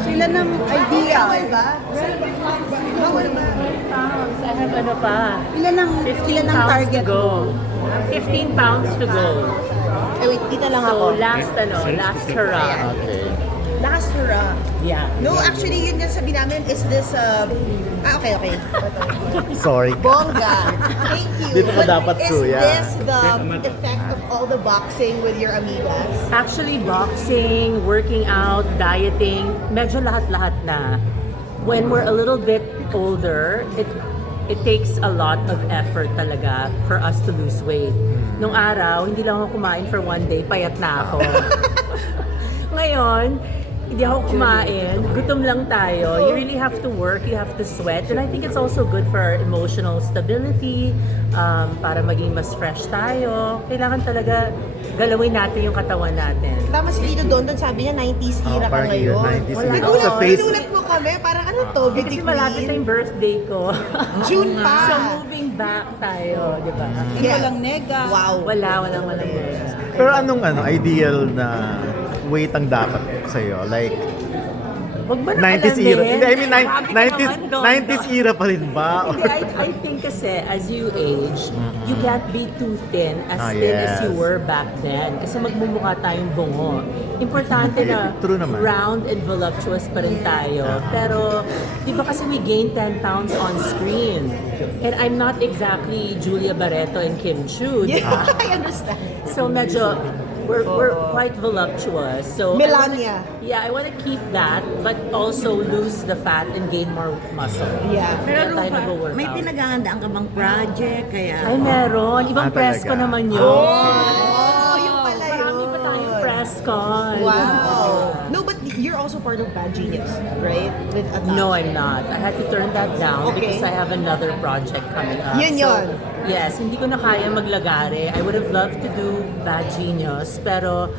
Sila ng idea. Bawal ba? Bawal ba? I have ano pa? Ilan ang 15 target pounds to go. mo? 15 pounds to go. Eh, wait, dito lang ako. So, last hurrah. Okay. Last hurrah. Yeah. No, actually, yun nga sabi namin is this, okay. Sorry. Bongga. Thank you. Dito ka dapat true, Is yeah. this the effect of all the boxing with your amigas? Actually, boxing, working out, dieting, medyo lahat-lahat na. When we're a little bit older, it takes a lot of effort talaga for us to lose weight. Nung araw, hindi lang ako kumain for one day, payat na ako. Ngayon, hindi ako kumain, gutom lang tayo. You really have to work, you have to sweat. And I think it's also good for our emotional stability, para maging mas fresh tayo. Kailangan talaga galawin natin yung katawan natin. Tama si Tito Don, sabi niya 90s era ka parang ngayon. 90s era. Nagulat, Sa face- nagulat mo kami, parang ano to, Kasi beauty malapit na yung birthday ko. June pa. So moving back tayo, di ba? Yeah. Walang nega. Wow. Walang. Pero anong ideal na weight ang dapat sa'yo? Like, Wag ba 90s nakalambing? era? Hindi, I mean, Grabe ka 90s, naman doon, 90s no? era pa rin ba? Hindi, I think kasi as you age, you can't be too thin as Ah, thin as yes. you were back then. Kasi magmumukha tayong bungo. Importante na True naman. round and voluptuous pa rin tayo. Pero, di ba kasi we gained 10 pounds on screen. And I'm not exactly Julia Barreto and Kim Chiu. di Yeah, ba? I understand. So medyo we're quite voluptuous. So Melania. I want to keep that, but also lose the fat and gain more muscle. Yeah. Pero Kaya tayo Rufa, nag-workout. may pinaghahandaan ka bang project? Kaya... Ay, meron. Ibang Ah, press ko talaga? naman yun. Oh, yung pala yun. Marami pa tayong press con. Wow. No, but you're also part of Bad Genius, right? With Atasha. No, I'm not. I had to turn that down Okay. because I have another project coming up. Yun yun. Yes, hindi ko na kaya maglagare. I would have loved to do Bad Genius, pero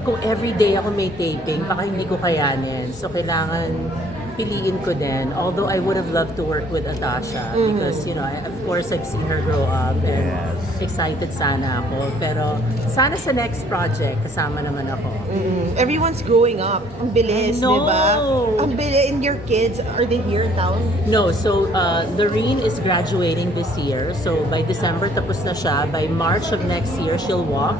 kung everyday ako may taping, baka hindi ko kayanin. So, kailangan piliin ko din. Although I would have loved to work with Atasha because, of course, I've seen her grow up and excited sana ako. Pero sana sa next project, kasama naman ako. Everyone's growing up. Ang bilis, I di know. ba? Ang bilis. And your kids, are they here in town? No, so Lorene is graduating this year. So by December tapos na siya. By March of next year, she'll walk.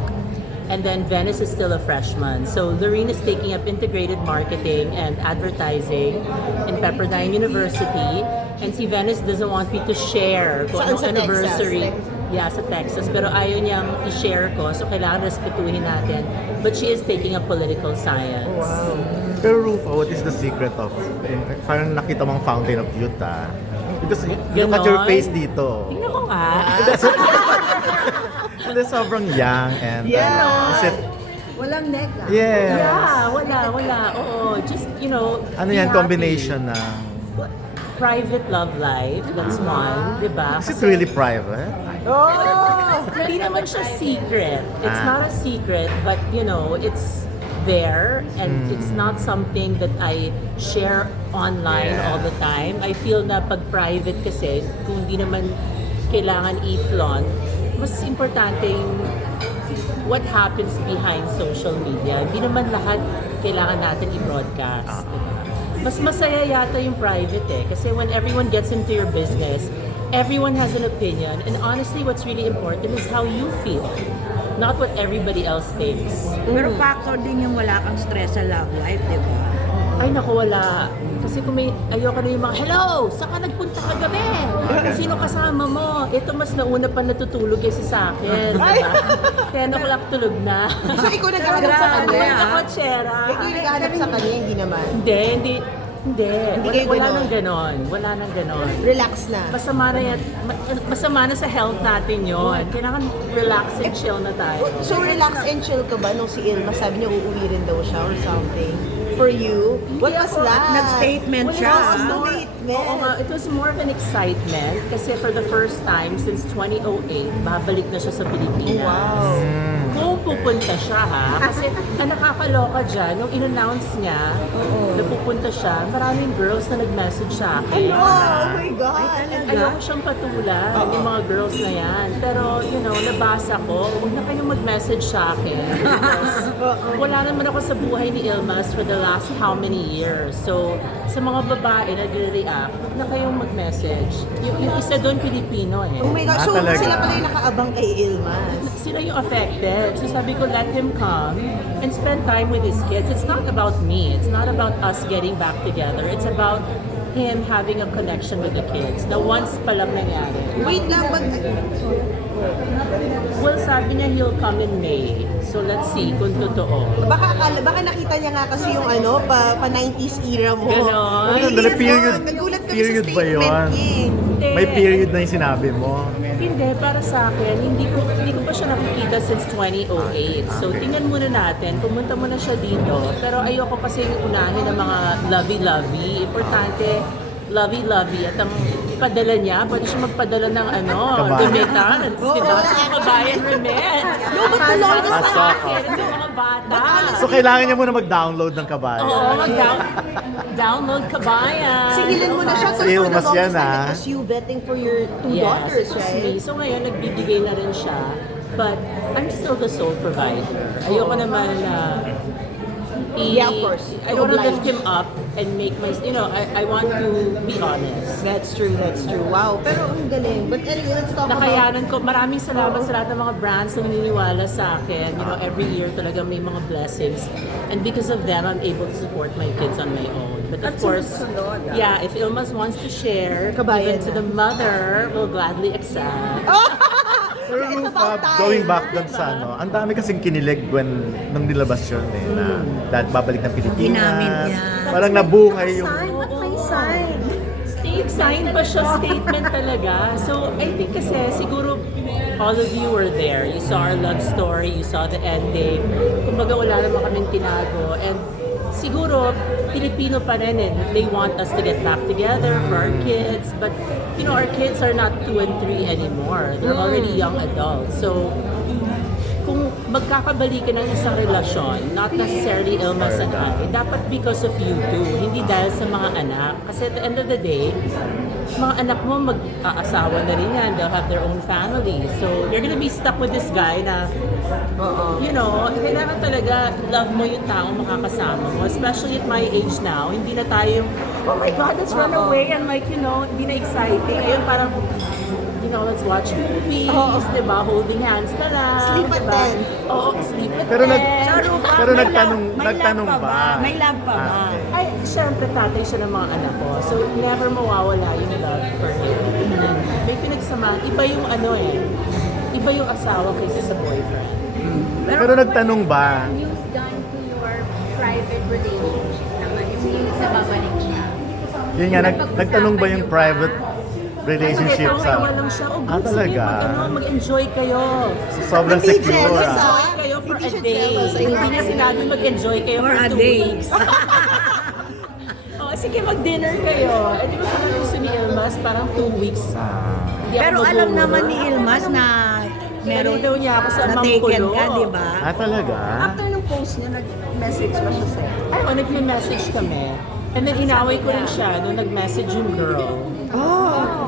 And then Venice is still a freshman. So Lorene is taking up integrated marketing and advertising in Pepperdine University. And si Venice doesn't want me to share kung Saan anong sa anniversary. Texas? Yeah, sa Texas. Pero ayaw niyang i-share ko. So kailangan respetuhin natin. But she is taking up political science. Wow. Pero Rufa, what is the secret of, parang nakita mong fountain of youth Because look at your Ganon? face dito. Tingnan ko nga. Hindi, sobrang young and Yeah. is it, Walang nega. yeah. Yeah, wala. Oo, just, Ano be yan, happy. combination ng, Private love life, that's one, di ba? is it really private? Oh! Hindi naman siya secret. It's not a secret, but it's there and it's not something that I share online all the time. I feel na pag private kasi, kung hindi naman kailangan i-flaunt, mas importante what happens behind social media. Hindi naman lahat kailangan natin i-broadcast. Diba? Mas masaya yata yung private kasi when everyone gets into your business, everyone has an opinion, and honestly, what's really important is how you feel, not what everybody else thinks. Pero factor din yung wala kang stress sa love life, di ba? Ay, naku, wala. Kasi kung may, ayoko na yung mga, hello, saan ka nagpunta kagabi? Sino kasama mo? Ito mas nauna pa natutulog kasi sa akin. Diba? 10 o'clock tulog na. So, ikaw naghahanap sa Ano kanya? na kotsera? Ikaw naghahanap sa kanya, hindi naman. Hindi. kayo Wala ganon? nang ganon. Wala nang ganon. Relax na. Masama na sa health natin yon. Kailangan relax and chill na tayo. So, relax and chill ka ba nung si Ilma sabi niya uuwi rin daw siya or something? For you? What was that? Nag-statement siya. Wala akong Oo statement. nga, it was more of an excitement kasi for the first time since 2008, babalik na siya sa Pilipinas. Wow. kung pupunta siya ha, kasi ang nakakaloka dyan, nung in-announce niya na pupunta siya, maraming girls na nag-message sa akin. Oh my God! Ayoko siyang patulan, yung mga girls na yan. Pero, nabasa ko, huwag na kayong mag-message sa akin. Because wala naman ako sa buhay ni Ilmas for the last how many years. So, sa mga babae na nagre-react, huwag na kayong mag-message. Yung isa doon, Pilipino eh. Oh my God, so talaga? sila pala yung nakaabang kay Ilmas. Sila yung affected. So sabi ko, let him come and spend time with his kids. It's not about me. It's not about us getting back together. It's about him having a connection with the kids. Na once pa lang nangyari. Wait lang, Well, sabi niya he'll come in May. So let's see kung totoo. baka nakita niya nga kasi yung pa 90s era mo. Ganon. Ano, dala period, Nagulat kami period sa ba statement yun? niya. May period na yung sinabi mo. Hindi, para sa akin, hindi ko pa siya nakikita since 2008. So, tingnan muna natin. Pumunta muna siya dito. Pero ayoko kasi unahin ng mga lovey-lovey. Importante, lovey-lovey. At ang padala niya, pwede siya magpadala ng Kabayan. remittance. Diba? Kabayan remittance. No, but tulungan Para sa sa akin, sa mga bata. So kailangan niya muna mag-download ng kabayan. Oo, download kabayan. Sigilan mo na siya Si Ilmas for the yan, longest time ah. because you vetting for your two Yes, daughters, it was right? me. So ngayon, nagbibigay na rin siya. But I'm still the sole provider. Ayoko naman na Yeah, of course. I don't want to Oblige. lift him up and make my, I want to be honest. That's true, that's true. Wow, pero ang galing. But anyway, let's talk about... Nakayanan ko, maraming salamat sa lahat ng mga brands na naniniwala sa akin. Every year talaga may mga blessings. And because of them, I'm able to support my kids on my own. But of course, yeah, if Ilmas wants to share, Kabayan even to na. the mother, will gladly accept. Pero It's nung about time. going back dun sa ang dami kasing kinilig when nung nilabas yun na dahil babalik ng Pilipinas. Ginamit niya. Parang nabuhay yung... Ba't may sign? Sign pa siya, statement talaga. So, I think kasi siguro all of you were there. You saw our love story, you saw the ending. Kumbaga wala naman kaming tinago. And siguro, Pilipino pa rin eh. They want us to get back together for our kids. But, our kids are not 2 and 3 anymore. They're already young adults. So, kung magkakabalikan ng isang relasyon, not necessarily Ilmas and I, dapat because of you two, hindi dahil sa mga anak. Kasi at the end of the day, mga anak mo mag-aasawa na rin yan. They'll have their own family. So, you're gonna be stuck with this guy na, kailangan talaga love mo yung taong makakasama mo. Especially at my age now, hindi na tayo, oh my God, let's run away. And like, hindi na exciting. Ayun, parang, let's watch movies, diba? Holding hands na lang. Sleep at diba? 10. Oo, sleep at Pero 10. pero nagtanong ba? May love pa ba? Ay, syempre, tatay siya ng mga anak ko. So, never mawawala yung love for him. May pinagsamahan. Iba yung iba yung asawa kaysa sa boyfriend. Pero nagtanong ba? You've done to your private relationship naman, yung sa babalik siya. Yun nga, nagtanong ba yung private relationship sa... Walang siya. Oh, good, talaga? sige, mag-enjoy kayo. Sobrang Hindi secure jealous, ah. ah. Enjoy kayo for Hindi a siya day. jealous. Hindi niya sinabi mag-enjoy kayo For for a 2 day. weeks. Oh, sige, mag-dinner kayo. Eh, di ba parang gusto ni Ilmas, parang 2 weeks. Hindi ako Pero alam magmumura. naman ni Ilmas na meron daw niya ako sa na-taken Mangkulo. ka, di ba? Ah, talaga? After nung post niya, nag-message pa siya sa'yo. Ay, nag-message kami. And then inaway ko rin siya nung nag-message yung girl.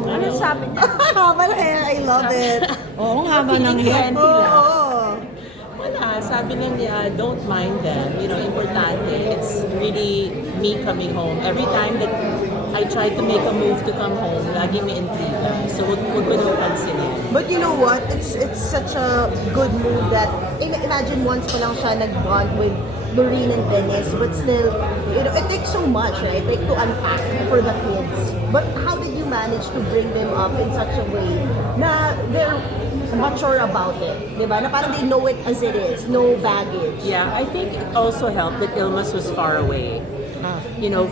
Ano sabi niya? Haba na hair, I love it. Oo, nga ba ng hair? Oo. Wala, sabi lang niya, don't mind them. Importante. It's really me coming home. Every time that I try to make a move to come home, lagi may intriga. So, huwag ko nang pansinin. But you know what? It's such a good move that imagine once pa lang siya nag-bond with Lorene and Dennis, but still, it takes so much, right? Like to unpack for the kids. But how did you manage to bring them up in such a way na they're mature about it, di ba? Na parang they know it as it is, no baggage. Yeah, I think it also helped that Ilmas was far away.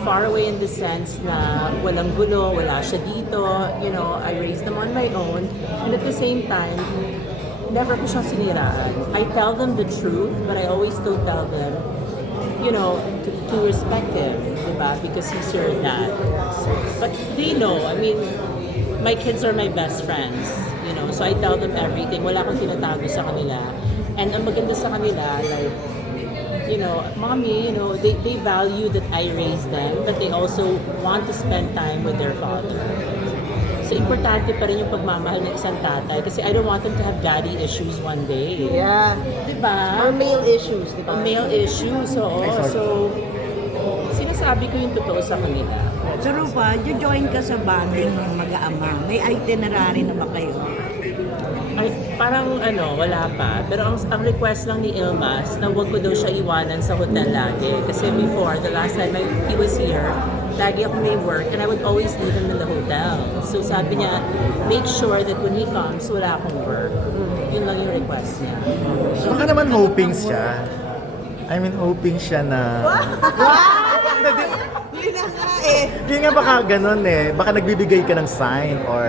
Far away in the sense na walang gulo, wala siya dito. I raised them on my own. And at the same time, never ko siyang siniraan. I tell them the truth, but I always still tell them, to respect him, diba? Because he's your dad. But they know, my kids are my best friends, so I tell them everything. Wala akong tinatago sa kanila. And ang maganda sa kanila, like, you know, mommy, you know, they value that I raised them, but they also want to spend time with their father. So, importante pa rin yung pagmamahal ng isang tatay kasi I don't want them to have daddy issues one day. Yeah. Diba? Or male issues, di ba? Male issues, oo. So, sinasabi ko yung totoo sa kanila. So Rupa, join ka sa bonding ng mag-aama. May itinerary na ba kayo? Ay, parang wala pa. Pero ang request lang ni Ilmas na wag ko daw siya iwanan sa hotel lagi. Kasi before, the last time he was here, lagi ako may work and I would always leave him in the hotel. So sabi niya, make sure that when he comes, wala akong work. Yun lang yung request niya. Baka naman hoping siya. I mean, hoping siya na... Yun na nga eh. Hindi nga baka ganun eh. Baka nagbibigay ka ng sign or...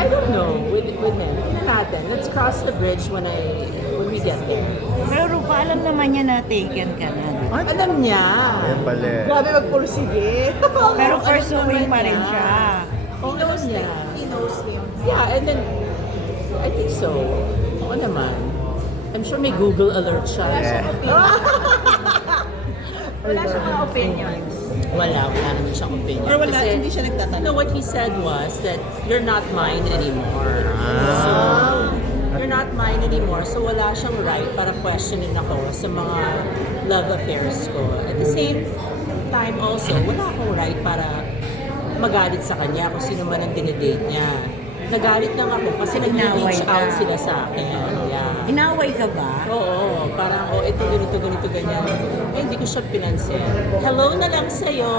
I don't know with him. Natin. Let's cross the bridge when we get there. Pero Rupa, alam naman niya na taken ka na. di ba? Alam niya. Ayan pala eh. Grabe magpursige. Pero pursuing pa rin siya. Oh, alam niya. He knows him. Yeah, and then, I think so. Oo naman. I'm sure may Google alert siya. Yeah. Wala siyang mga opinions. Wala naman siyang opinion. Or wala, Kasi, hindi siya nagtatanong. no, what he said was that you're not mine anymore. So, you're not mine anymore. So, wala siyang right para questionin ako sa mga love affairs ko. At the same time also, wala akong right para magalit sa kanya kung sino man ang dinedate niya. Nagalit lang ako kasi nag-reach Inaway out ka. sila sa akin. Yeah. Inaway ka ba? Oo, parang, ito, ganito, ganyan. Eh, hindi ko siya pinansin. Hello na lang sa'yo.